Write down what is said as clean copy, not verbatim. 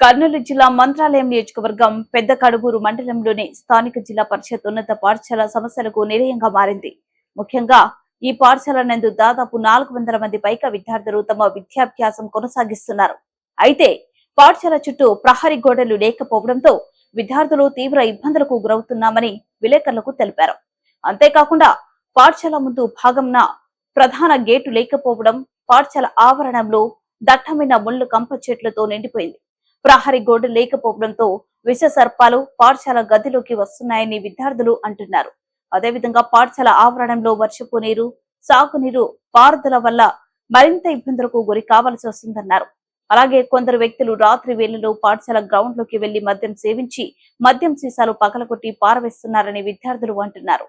కర్నూలు జిల్లా మంత్రాలయం నియోజకవర్గం పెద్ద కడుగూరు మండలంలోని స్థానిక జిల్లా పరిషత్ ఉన్నత పాఠశాల సమస్యలకు నిలయంగా మారింది. ముఖ్యంగా ఈ పాఠశాల నందు దాదాపు 400 మంది పైగా విద్యార్థులు తమ విద్యాభ్యాసం కొనసాగిస్తున్నారు. అయితే పాఠశాల చుట్టూ ప్రహరీ గోడలు లేకపోవడంతో విద్యార్థులు తీవ్ర ఇబ్బందులకు గురవుతున్నామని విలేకరులకు తెలిపారు. అంతేకాకుండా పాఠశాల ముందు భాగంన ప్రధాన గేటు లేకపోవడం పాఠశాల ఆవరణంలో దట్టమైన ముళ్ళు కంప చెట్లతో నిండిపోయింది. ప్రహరీ గోడ లేకపోవడంతో విష సర్పాలు పాఠశాల గదిలోకి వస్తున్నాయని విద్యార్థులు అంటున్నారు. అదేవిధంగా పాఠశాల ఆవరణంలో వర్షపు నీరు, సాగునీరు పారుదల వల్ల మరింత ఇబ్బందులకు గురి కావాల్సి వస్తుందన్నారు. అలాగే కొందరు వ్యక్తులు రాత్రి వేళలో పాఠశాల గ్రౌండ్ లోకి వెళ్లి మద్యం సేవించి మద్యం సీసాలు పగలగొట్టి పారవేస్తున్నారని విద్యార్థులు అంటున్నారు.